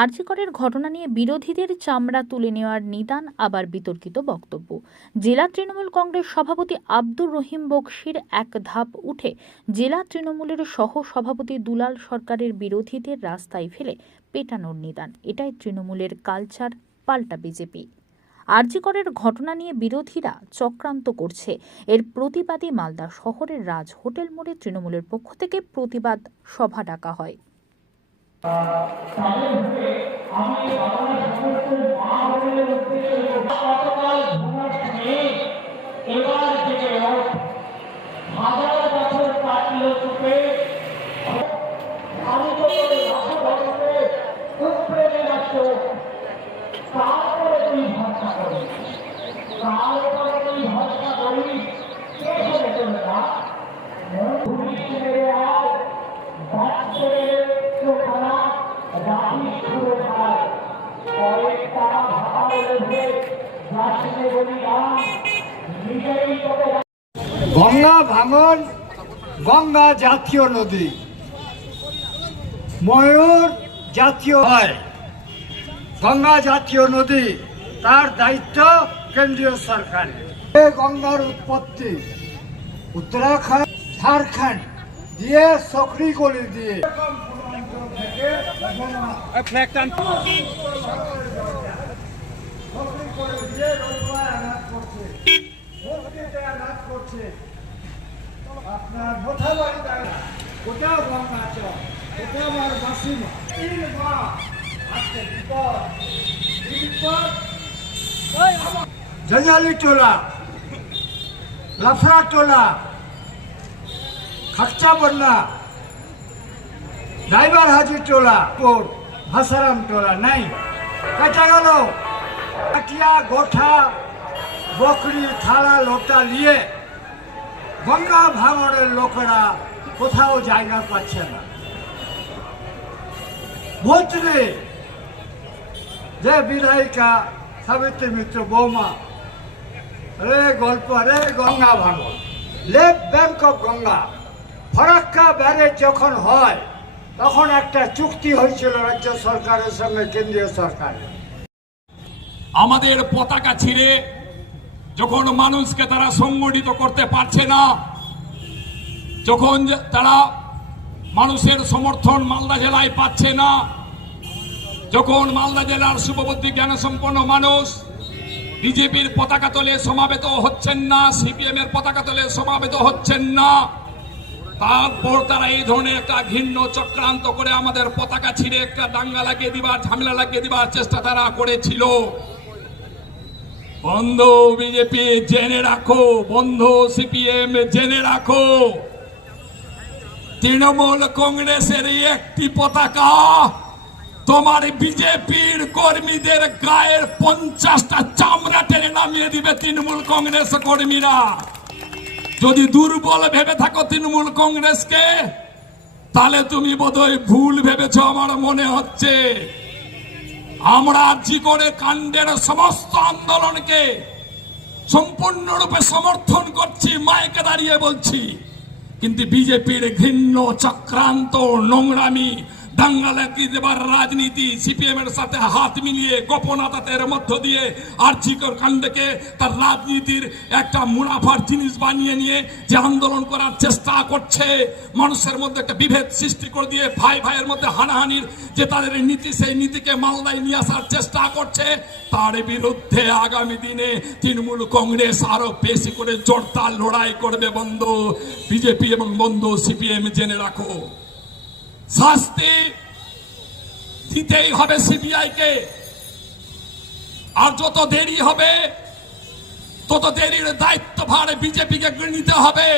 আরজি করের ঘটনা নিয়ে বিরোধীদের চামড়া তুলে নেওয়ার নিদান, আবার বিতর্কিত বক্তব্য। জেলা তৃণমূল কংগ্রেস সভাপতি আব্দুর রহিম বকশির এক ধাপ উঠে জেলা তৃণমূলের সহ সভাপতি দুলাল সরকারের বিরোধীদের রাস্তায় ফেলে পেটানোর নিদান। এটাই তৃণমূলের কালচার, পাল্টা বিজেপি। আরজি করের ঘটনা নিয়ে বিরোধীরা চক্রান্ত করছে, এর প্রতিবাদী মালদা শহরের রাজ হোটেল মোড়ে তৃণমূলের পক্ষ থেকে প্রতিবাদ সভা ডাকা হয়। গঙ্গা ভাঙন, গঙ্গা জাতীয় নদী, ময়ূর জাতীয় হয়, গঙ্গা জাতীয় নদী, তার দায়িত্ব কেন্দ্রীয় সরকারের। গঙ্গার উৎপত্তি উত্তরাখণ্ড, ঝাড়খণ্ড দিয়ে সকরিগলি দিয়ে আপনার মোথাবাড়ি দাঁড়া, ওটা গঙ্গা চল, ওটা আমার মাসিমা। 3 মাস আজকে বিপদ, জঞ্জালি টোলা, লাফড়া টোলা, খাকচা বন্যা, ড্রাইভার হাজি টোলা, ভাসারাম টোলা নাই কাটা গেল। কাটিয়া গোঠা বকরি থালা লোটা নিয়ে গঙ্গা ভাঙনের লোকেরা কোথাও জায়গা পাচ্ছে না। মন্ত্রী যে বিধায়িকা সাবিত্রী মিত্র বৌমা, রে গল্প, রে গঙ্গা ভাঙন, left bank of Ganga, Farakka barrage যখন হয় তখন একটা চুক্তি হয়েছিল রাজ্য সরকারের সঙ্গে কেন্দ্রীয় সরকারের। আমাদের পতাকা ছিঁড়ে যখন মানুষকে তারা সংগঠিত করতে পারছে না, যখন তারা মানুষের সমর্থন মালদা জেলায় পাচ্ছে না, যখন মালদা জেলার শুভবুদ্ধি জ্ঞানসম্পন্ন মানুষ বিজেপির পতাকা তলে সমাবেত হচ্ছেন না, সিপিএম এর পতাকা তলে সমাবেত হচ্ছেন না, তারপর তারা এই ধরনের একটা ঘৃণ্য চক্রান্ত করে আমাদের পতাকা ছিঁড়ে একটা দাঙ্গা লাগিয়ে দিবার, ঝামেলা লাগিয়ে দিবার চেষ্টা তারা করেছিল। বন্ধু বিজেপি জেনে রাখো, বন্ধু সিপিএম জেনে রাখো, তৃণমূল কংগ্রেসের একটি পতাকা তোমার বিজেপির কর্মীদের গায়ের 50টা চামড়া টেনে নামিয়ে দিবে তৃণমূল কংগ্রেস কর্মীরা। যদি দুর্বল ভেবে থাকো তৃণমূল কংগ্রেসকে, তাহলে তুমি বোধহয় ভুল ভেবেছ আমার মনে হচ্ছে। আমরা আরজি করে কাণ্ডের সমস্ত আন্দোলনকে সম্পূর্ণরূপে সমর্থন করছি, মাইকে দাঁড়িয়ে বলছি, কিন্তু বিজেপির ঘৃণ্য চক্রান্ত, নোংরামি, দাঙ্গা লাগিয়ে দেবার রাজনীতি, সিপিএম এর সাথে হাত মিলিয়ে গোপনতার মধ্য দিয়ে আরজি কর কাণ্ডকে তার রাজনীতির একটা মুনাফার জিনিস বানিয়ে নিয়ে যে আন্দোলন করার চেষ্টা করছে, মানুষের মধ্যে একটা বিভেদ সৃষ্টি করে দিয়ে ভাই ভাইয়ের মধ্যে হানাহানির যে তাদের নীতি, সেই নীতিকে মালদায় নিয়ে আসার চেষ্টা করছে, তার বিরুদ্ধে আগামী দিনে তৃণমূল কংগ্রেস আরো বেশি করে জোরদার লড়াই করবে। বন্ধু বিজেপি এবং বন্ধু সিপিএম জেনে রাখো, শাস্তি দিতেই হবে সিবিআই কে, আর যত দেরি হবে তত দেরির দায়িত্বভার বিজেপিকে নিতে হবে।